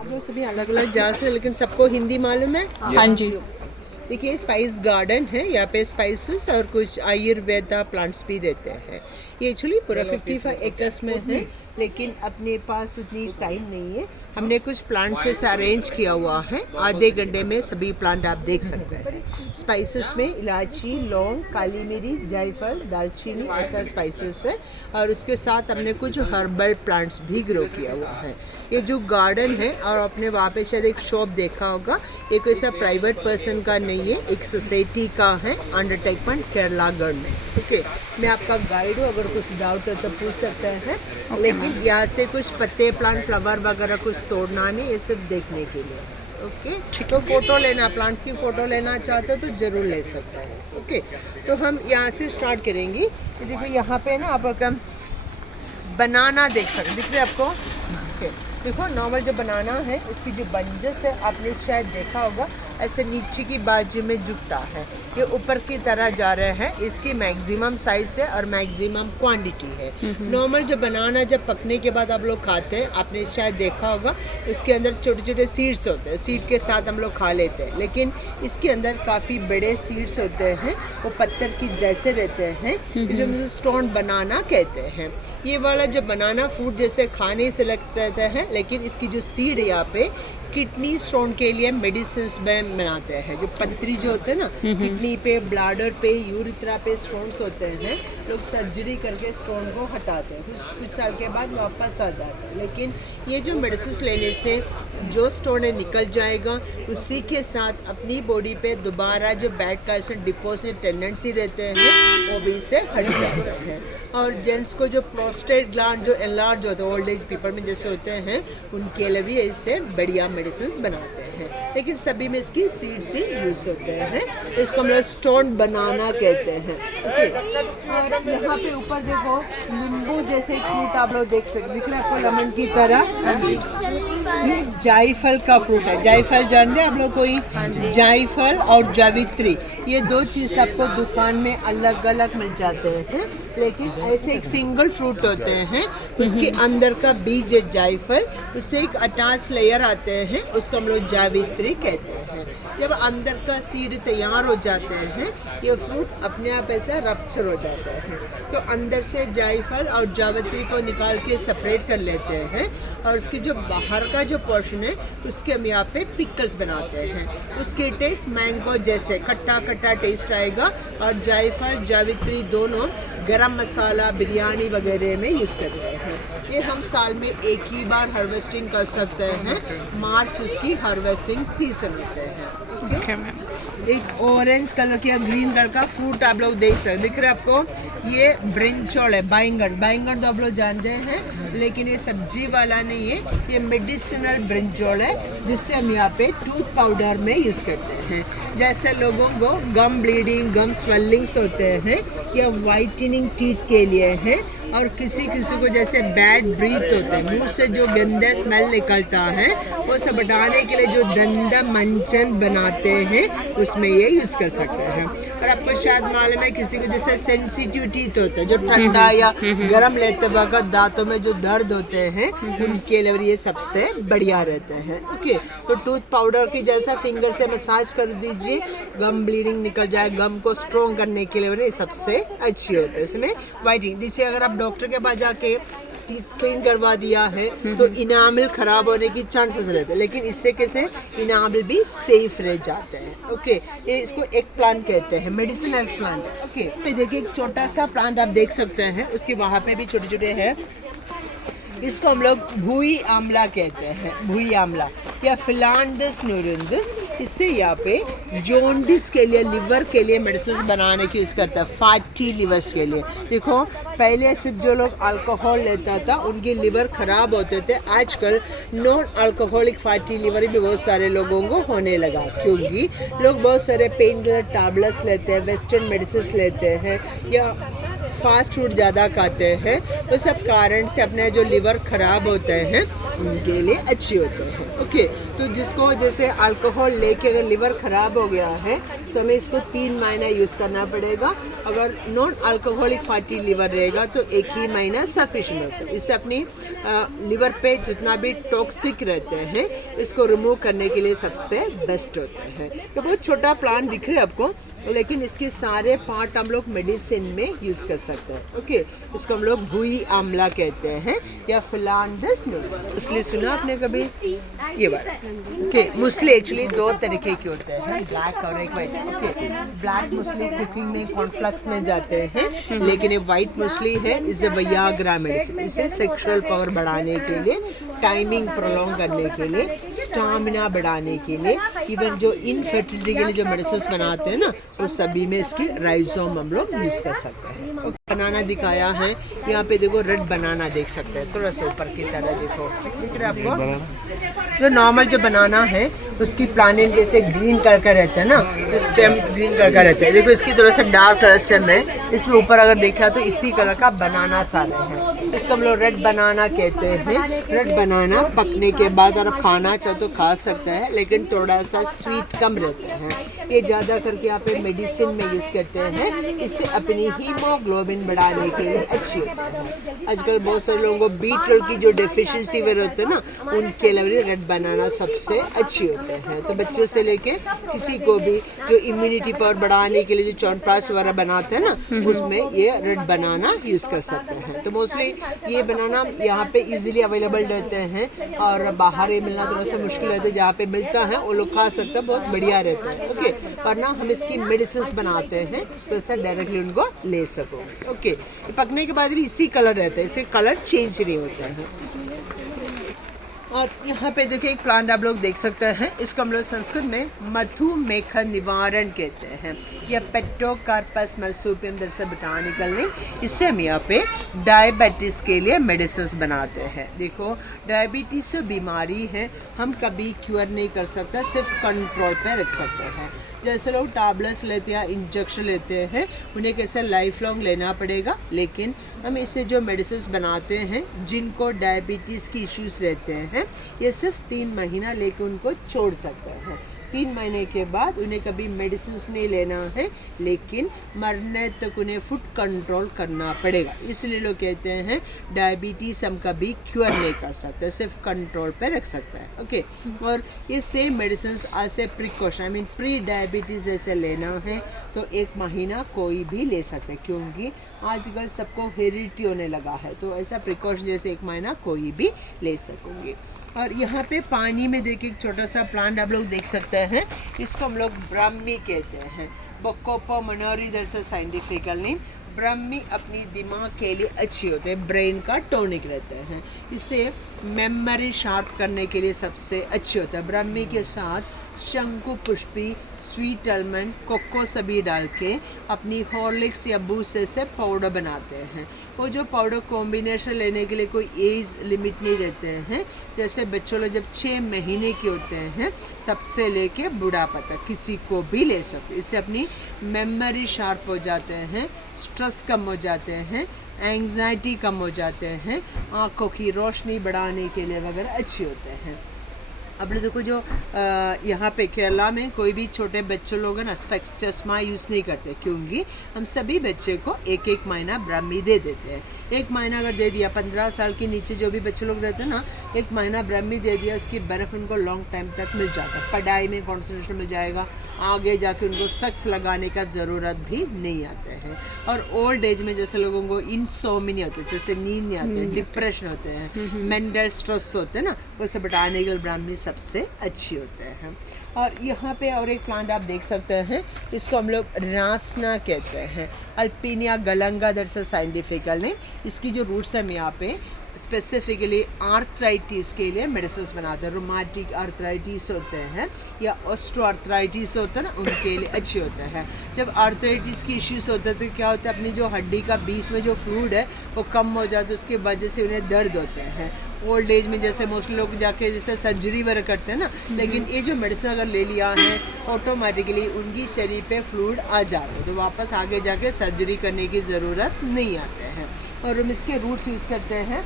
आप लोग सभी अलग अलग जा से, लेकिन सबको हिंदी मालूम है? हाँ जी। देखिए स्पाइस गार्डन है, यहाँ पे स्पाइसेस और कुछ आयुर्वेदा प्लांट्स भी रहते हैं। ये एक्चुअली पूरा 55 एकर्स में है, लेकिन अपने पास उतनी टाइम नहीं है। हमने कुछ प्लांट्स से अरेंज किया हुआ है, आधे घंटे में सभी प्लांट आप देख सकते हैं। स्पाइसेस में इलायची, लौंग, काली मिरी, जायफल, दालचीनी ऐसा स्पाइसेस है, और उसके साथ हमने कुछ हर्बल प्लांट्स भी ग्रो किया हुआ है। ये जो गार्डन है, और आपने वहाँ पे शायद एक शॉप देखा होगा, ये कोई सा प्राइवेट पर्सन का नहीं है, एक सोसाइटी का है, अंडरटेकमेंट केरला गवर्नमेंट। ओके, मैं आपका गाइड हूँ, अगर कुछ डाउट हो तो पूछ सकते हैं। लेकिन यहाँ से कुछ पत्ते, प्लांट, फ्लावर वगैरह कुछ तोड़ना नहीं, ये सिर्फ देखने के लिए। ओके, तो फोटो लेना, प्लांट्स की फोटो लेना चाहते हो तो जरूर ले सकते हैं। ओके, तो हम यहाँ से स्टार्ट करेंगे। देखो यहाँ पे ना आप बनाना देख सकते, दिख रहे आपको? ओके, देखो नॉर्मल जो बनाना है उसकी जो बंजस है, आपने शायद देखा होगा ऐसे नीचे की बाजू में झुकता है, ये ऊपर की तरह जा रहे हैं। इसकी मैक्सिमम साइज है और मैक्सिमम क्वांटिटी है। नॉर्मल जो बनाना जब पकने के बाद आप लोग खाते हैं, आपने शायद देखा होगा उसके अंदर छोटे छोटे सीड्स होते हैं, सीड के साथ हम लोग खा लेते हैं, लेकिन इसके अंदर काफ़ी बड़े सीड्स होते हैं, वो पत्थर की जैसे रहते हैं, जो स्टोन बनाना कहते हैं। ये वाला जो बनाना फ्रूट जैसे खाने से लगता है, लेकिन इसकी जो सीड यहाँ पे किडनी स्टोन के लिए मेडिसिन में बनाते हैं। जो पथरी जो होते हैं ना, किडनी पे, ब्लैडर पे, यूरिथ्रा पे स्टोन्स होते हैं, लोग सर्जरी करके स्टोन को हटाते हैं, कुछ साल के बाद वापस आ जाता है। लेकिन ये जो मेडिसिन लेने से जो स्टोन है निकल जाएगा, उसी के साथ अपनी बॉडी पे दोबारा जो बैड कैल्शियम डिपोजिट टेंडेंसी रहते हैं वो भी इससे हट जाते हैं। और जेंट्स को जो प्रोस्टेट ग्लैंड जो एनलार्ज होते हैं, ओल्ड एज पीपल में जैसे होते हैं, उनके लिए भी इससे बढ़िया मेडिसिन बनाते हैं। लेकिन सभी में इसकी सीड्स ही यूज होते हैं, इसको हम लोग स्टोन बनाना कहते हैं। ओके, यहाँ पे ऊपर देखो नींबू जैसे फ्रूट आप लोग देख सकते, दिख रहा है आपको लेमन की तरह? ये जायफल का फ्रूट है। जायफल जानते हैं आप लोग? कोई जायफल और जावित्री, ये दो चीज़ आपको दुकान में अलग अलग मिल जाते हैं, लेकिन ऐसे एक सिंगल फ्रूट होते हैं, उसके अंदर का बीज है जायफल, उससे एक अटैच लेयर आते हैं, उसको हम लोग जावित्री कहते हैं। जब अंदर का सीड तैयार हो जाते हैं, ये फ्रूट अपने आप ऐसा रप्चर हो जाता है, तो अंदर से जायफल और जावित्री को निकाल के सेपरेट कर लेते हैं, और उसके जो बाहर का जो पोर्शन है उसके हम यहाँ पे पिकल्स बनाते हैं। उसके टेस्ट मैंगो जैसे खट्टा खट्टा टेस्ट आएगा, और जायफल जावित्री दोनों गरम मसाला, बिरयानी वगैरह में यूज़ करते हैं। ये हम साल में एक ही बार हार्वेस्टिंग कर सकते हैं, मार्च उसकी हार्वेस्टिंग सीजन होते हैं। Okay ma'am. एक ऑरेंज कलर की ग्रीन कलर का फ्रूट आप लोग देख सकते, दिख रहा है आपको? ये ब्रिंजोल है, बैंगन। बैंगन तो आप लोग जानते हैं, लेकिन ये सब्जी वाला नहीं है, ये मेडिसिनल ब्रिंजोल है, जिससे हम यहाँ पे टूथ पाउडर में यूज़ करते हैं। जैसे लोगों को गम ब्लीडिंग, गम स्वेलिंग्स होते हैं, या वाइटनिंग टीथ के लिए है, और किसी किसी को जैसे बैड ब्रीथ होते हैं, मुंह से जो गंदा स्मेल निकलता है, वो सब हटाने के लिए जो दंत मंजन बनाते हैं, उसमें ये यूज़ कर सकते हैं। और आपको शायद मालूम है किसी को जैसे सेंसिटिव टीथ होता है, जो ठंडा या गर्म लेते वक्त दांतों में जो दर्द होते हैं, उनके लिए ये सबसे बढ़िया रहते हैं। ओके, तो टूथ पाउडर की जैसा फिंगर से मसाज कर दीजिए, गम ब्लीडिंग निकल जाए, गम को स्ट्रॉन्ग करने के लिए ये सबसे अच्छी होती है। इसमें वाइटिंग, जैसे अगर आप डॉक्टर के पास जाके टीथ क्लीन करवा दिया है तो इनामल खराब होने की चांसेस रहते हैं, लेकिन इससे कैसे इनामल भी सेफ रह जाते हैं। ओके, ये इसको एक प्लांट कहते हैं, मेडिसिनल प्लांट। ओके, पे देखिए एक छोटा सा प्लांट आप देख सकते हैं, उसके वहाँ पे भी छोटे छोटे हैं, इसको हम लोग भूई आंवला कहते हैं, भूई आंवला या फिलांडस न्यूरेंसिस। इससे यहाँ पे जॉन्डिस के लिए, लिवर के लिए मेडिसिन बनाने की यूज़ करता है, फैटी लिवर्स के लिए। देखो पहले सिर्फ जो लोग अल्कोहल लेता था उनके लिवर ख़राब होते थे, आजकल नॉन अल्कोहलिक फैटी लिवर भी बहुत सारे लोगों को होने लगा, क्योंकि लोग बहुत सारे पेन किलर टैबलेट्स लेते हैं, वेस्टर्न मेडिसिन लेते हैं, या फास्ट फूड ज़्यादा खाते हैं, तो सब कारण से अपने जो लिवर ख़राब होते हैं उनके लिए अच्छी होते हैं। ओके, तो जिसको जैसे अल्कोहल लेके अगर लिवर ख़राब हो गया है तो हमें इसको 3 महीना यूज़ करना पड़ेगा। अगर नॉन अल्कोहलिक फैटी लिवर रहेगा तो 1 ही महीना सफिशिएंट होता है। इससे अपनी लिवर पे जितना भी टॉक्सिक रहते हैं इसको रिमूव करने के लिए सबसे बेस्ट होता है। ये बहुत छोटा प्लांट दिख रहा है आपको, लेकिन इसके सारे पार्ट हम लोग मेडिसिन में यूज़ कर सकते हैं। ओके, इसको हम लोग भुई आंवला कहते हैं या फिलांडस मुसली। सुना आपने कभी ये बात? ओके, मुसली एक्चुअली 2 तरीके के होते हैं, ब्लैक और एक white. Okay, black muesli cooking में कॉर्नफ्लेक्स में जाते हैं, लेकिन ये वाइट मुसली है इसे वयाग्रा मेडिसिन, इसे सेक्सुअल पावर बढ़ाने के लिए, टाइमिंग प्रोलॉन्ग करने के लिए, स्टामिना बढ़ाने के लिए, इवन जो इनफर्टिलिटी के लिए जो मेडिसिन बनाते हैं ना उस सभी में इसकी राइजोम हम लोग यूज़ कर सकते हैं। बनाना दिखाया है, यहाँ पे देखो रेड बनाना देख सकते हैं, थोड़ा सा ऊपर की तरह देखो, दिख रहा है आपको? जो नॉर्मल जो बनाना है उसकी प्लांट जैसे ग्रीन कलर का रहता है ना, तो स्टेम ग्रीन कलर का रहता है। देखो इसकी थोड़ा सा डार्क कलर स्टेम है, इसमें ऊपर अगर देखा तो इसी कलर का बनाना सारे हैं, इसको हम लोग रेड बनाना कहते हैं। रेड बनाना पकने के बाद और खाना चाहे तो खा सकता है, लेकिन थोड़ा सा स्वीट कम रहता है। ये ज़्यादा करके यहाँ पे मेडिसिन में यूज़ करते हैं, इससे अपनी हीमोग्लोबिन बढ़ाने के लिए अच्छी होती है। आजकल बहुत सारे लोगों को B12 की जो डेफिशिएंसी वगैरह होते हैं ना, उनके लिए रेड बनाना सबसे अच्छी होते हैं। तो बच्चे से लेके किसी को भी जो इम्यूनिटी पावर बढ़ाने के लिए जो च्यवनप्राश वगैरह बनाते हैं ना, उसमें ये रेड बनाना यूज़ कर सकते हैं। तो मोस्टली ये बनाना यहाँ पे इजीली अवेलेबल रहते हैं और बाहर ही मिलना थोड़ा सा मुश्किल रहता है। जहाँ पे मिलता है वो लोग खा सकते हैं, बहुत बढ़िया रहता है। ओके, वरना हम इसकी मेडिसिन बनाते हैं तो इससे डायरेक्टली उनको ले सको। ओके, पकने के बाद भी इसी कलर रहता है, इससे कलर चेंज नहीं होता है। और यहाँ पे देखिए एक प्लांट आप लोग देख सकते हैं, इसको हम लोग संस्कृत में मधुमेह निवारण कहते हैं या पेट्रोकार्पस मार्सुपियम दरअसल बोटानिकल नेम। इससे हम यहाँ पे डायबिटीज़ के लिए मेडिसिन बनाते हैं। देखो डायबिटीज़ जो बीमारी है हम कभी क्योर नहीं कर सकते, सिर्फ कंट्रोल पे रख सकते हैं। जैसे लोग टैबलेट्स लेते हैं, इंजेक्शन लेते हैं, उन्हें कैसे लाइफ लॉन्ग लेना पड़ेगा, लेकिन हम इससे जो मेडिसिन बनाते हैं जिनको डायबिटीज़ की इश्यूज रहते हैं ये सिर्फ 3 महीना लेके उनको छोड़ सकते हैं। 3 महीने के बाद उन्हें कभी मेडिसिन नहीं लेना है, लेकिन मरने तक उन्हें फूड कंट्रोल करना पड़ेगा। इसलिए लोग कहते हैं डायबिटीज़ हम कभी क्योर नहीं कर सकते, सिर्फ कंट्रोल पे रख सकते हैं। ओके, और ये सेम मेडिसिन आज से precaution I mean pre diabetes जैसे लेना है तो 1 महीना कोई भी ले सकते हैं, क्योंकि आजकल सबको हेरिडिटी होने लगा है, तो ऐसा प्रिकॉशन जैसे 1 महीना कोई भी ले सकोगे। और यहाँ पे पानी में देखिए एक छोटा सा प्लांट आप लोग देख सकते हैं, इसको हम लोग ब्राह्मी कहते हैं, बकोपा मनोरी दरअसल साइंटिफिकल नेम। ब्राह्मी अपनी दिमाग के लिए अच्छी होते हैं, ब्रेन का टॉनिक रहते हैं, इससे मेमोरी शार्प करने के लिए सबसे अच्छे होता है। ब्राह्मी के साथ शंकु पुष्पी, स्वीट आलमंड, कोको सभी डाल के अपनी हॉर्लिक्स या बूस्ट से पाउडर बनाते हैं। वो जो पाउडर कॉम्बिनेशन लेने के लिए कोई एज लिमिट नहीं रहते हैं, जैसे बच्चों लोग जब 6 महीने के होते हैं तब से लेके बुढ़ापा तक किसी को भी ले सकते। इससे अपनी मेमोरी शार्प हो जाते हैं, स्ट्रेस कम हो जाते हैं, एंग्जाइटी कम हो जाते हैं, आँखों की रोशनी बढ़ाने के लिए वगैरह अच्छे होते हैं। अपने देखो जो यहाँ पे केरला में कोई भी छोटे बच्चे लोग ना स्पेक्स चश्मा यूज़ नहीं करते, क्योंकि हम सभी बच्चे को 1-1 महीना ब्राह्मी दे देते हैं। 1 महीना अगर दे दिया, 15 साल के नीचे जो भी बच्चे लोग रहते हैं ना, 1 महीना ब्राह्मी दे दिया, उसकी बेनिफिट उनको लॉन्ग टाइम तक मिल जाता है। पढ़ाई में कॉन्सेंट्रेशन मिल जाएगा, आगे जाके उनको स्पेक्स लगाने का ज़रूरत भी नहीं आता है। और ओल्ड एज में जैसे लोगों को इंसोमिनिया होते हैं, जैसे नींद नहीं आते, डिप्रेशन होते हैं, मेंटल स्ट्रेस होते हैं ना, उसे बढ़ाने के लिए ब्राह्मी सबसे अच्छी होते हैं। और यहाँ पे और एक प्लांट आप देख सकते हैं, इसको हम लोग रासना कहते हैं, अल्पिनिया गलंगा दरअसल साइंटिफिकल नेम। इसकी जो रूट्स हैं हम यहाँ पे स्पेसिफिकली आर्थराइटिस के लिए मेडिसिन बनाते हैं। रोमाटिक आर्थराइटिस होते हैं या ऑस्ट्रो आर्थराइटिस होता है ना, उनके लिए अच्छे होते हैं। जब आर्थराइटिस की इश्यूज होते हैं तो क्या होता है, अपनी जो हड्डी का बीच में जो फ्लूइड है वो कम हो जाता है, उसकी वजह से उन्हें दर्द होते हैं। ओल्ड एज में जैसे मोस्टली लोग जाके जैसे सर्जरी वगैरह करते हैं ना, लेकिन ये जो मेडिसिन अगर ले लिया है ऑटोमेटिकली उनकी शरीर पे फ्लूइड आ जाते हैं, तो वापस आगे जाके सर्जरी करने की ज़रूरत नहीं आते हैं। और हम इसके रूट्स यूज़ करते हैं,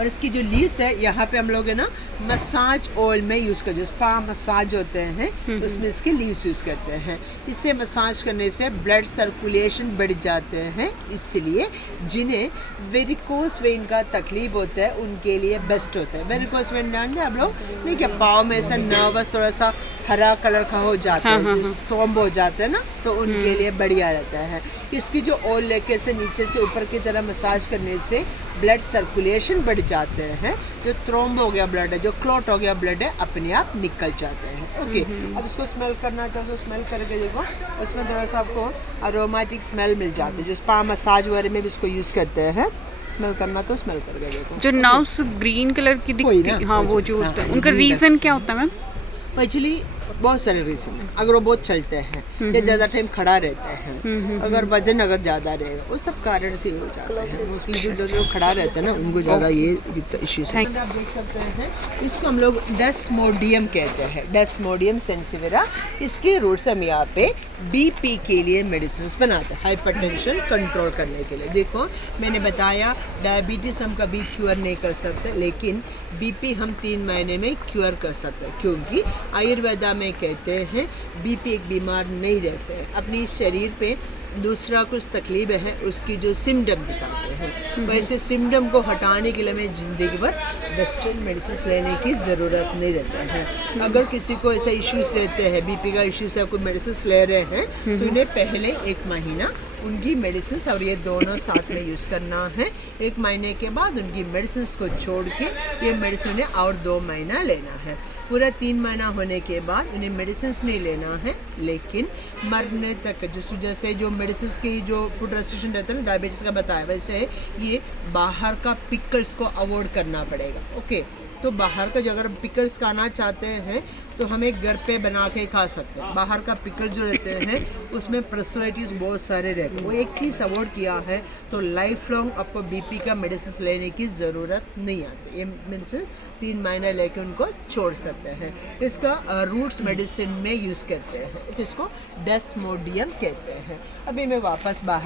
और इसकी जो लीव्स है यहाँ पे हम लोग है ना मसाज ऑयल में यूज़ करते हैं, स्पा मसाज होते हैं तो उसमें इसके लीव्स यूज़ करते हैं। इससे मसाज करने से ब्लड सर्कुलेशन बढ़ जाते हैं, इसलिए जिन्हें वेरिकोस वेन का तकलीफ होता है उनके लिए बेस्ट होता है। वेरिकोस वेन जानते हैं आप लोग, नहीं क्या, पाँव में ऐसा नर्वस थोड़ा सा हरा कलर का हो जाता है, थ्रोम्ब हो जाता है ना, तो उनके लिए बढ़िया रहता है। इसकी जो ऑयल लेके से नीचे से ऊपर की तरह मसाज करने से ब्लड सर्कुलेशन बढ़ जाते हैं, जो थ्रोम्ब हो गया ब्लड है, जो क्लॉट हो गया ब्लड है, अपने आप निकल जाते हैं। ओके, अब इसको स्मेल करना चाहो तो स्मेल करके देखो, उसमें थोड़ा सा आपको अरोमेटिक स्मेल मिल जाती है, जो स्पा मसाज वगैरह में भी इसको यूज़ करते हैं। स्मेल करना तो स्मेल करके देखो। जो नर्व्स ग्रीन कलर की दिखती, हाँ वो जो होता है, उनका रीज़न क्या होता है मैम? एक्चुअली बहुत सारे रीज़न है। अगर वो बहुत चलते हैं या ज़्यादा टाइम खड़ा रहते हैं, अगर वजन अगर ज़्यादा रहेगा, वो सब कारण से हो जाता है। मोस्टली जो खड़ा रहता है ना, उनको ज़्यादा ये इश्यूज है। आप देख सकते हैं, इसको हम लोग डेस्मोडियम कहते हैं, डेस्मोडियम सेंसिवेरा। इसके रूट्स हम यहाँ पे बीपी के लिए मेडिसिन बनाते हैं, हाइपरटेंशन कंट्रोल करने के लिए। देखो मैंने बताया डायबिटीज़ हम कभी क्योर नहीं कर सकते, लेकिन बीपी हम 3 महीने में क्योर कर सकते हैं, क्योंकि आयुर्वेदा में कहते हैं बीपी एक बीमार नहीं रहते हैं, अपनी शरीर पे दूसरा कुछ तकलीफ है उसकी जो सिम्टम दिखाते हैं, वैसे सिम्टम को हटाने के लिए हमें ज़िंदगी भर वेस्टर्न मेडिसिन लेने की ज़रूरत नहीं रहता है। अगर किसी को ऐसा इश्यूज रहते हैं, बीपी का इश्यूज है, कोई मेडिसिन ले रहे हैं, तो उन्हें पहले 1 महीना उनकी मेडिसिन और ये दोनों साथ में यूज़ करना है। 1 महीने के बाद उनकी मेडिसिन को छोड़ के ये मेडिसिन और 2 महीना लेना है। पूरा 3 महीना होने के बाद उन्हें मेडिसिन नहीं लेना है, लेकिन मरने तक जैसे जो मेडिसिन की जो फूड रेस्ट्रिक्शन रहता है ना, डायबिटीज़ का बताया, वैसे ये बाहर का पिकल्स को अवॉइड करना पड़ेगा। ओके, तो बाहर का जो अगर पिकल्स खाना चाहते हैं तो हमें घर पे बना के खा सकते हैं। बाहर का पिकल जो रहते हैं उसमें प्रिजर्वेटिव्स बहुत सारे रहते हैं, वो एक चीज़ अवॉइड किया है तो लाइफ लॉन्ग आपको बीपी का मेडिसिन लेने की ज़रूरत नहीं आती। ये मेडिसिन 3 महीने लेके उनको छोड़ सकते हैं। इसका रूट्स मेडिसिन में यूज़ करते हैं, इसको डेस्मोडियम कहते हैं। अभी मैं वापस बाहर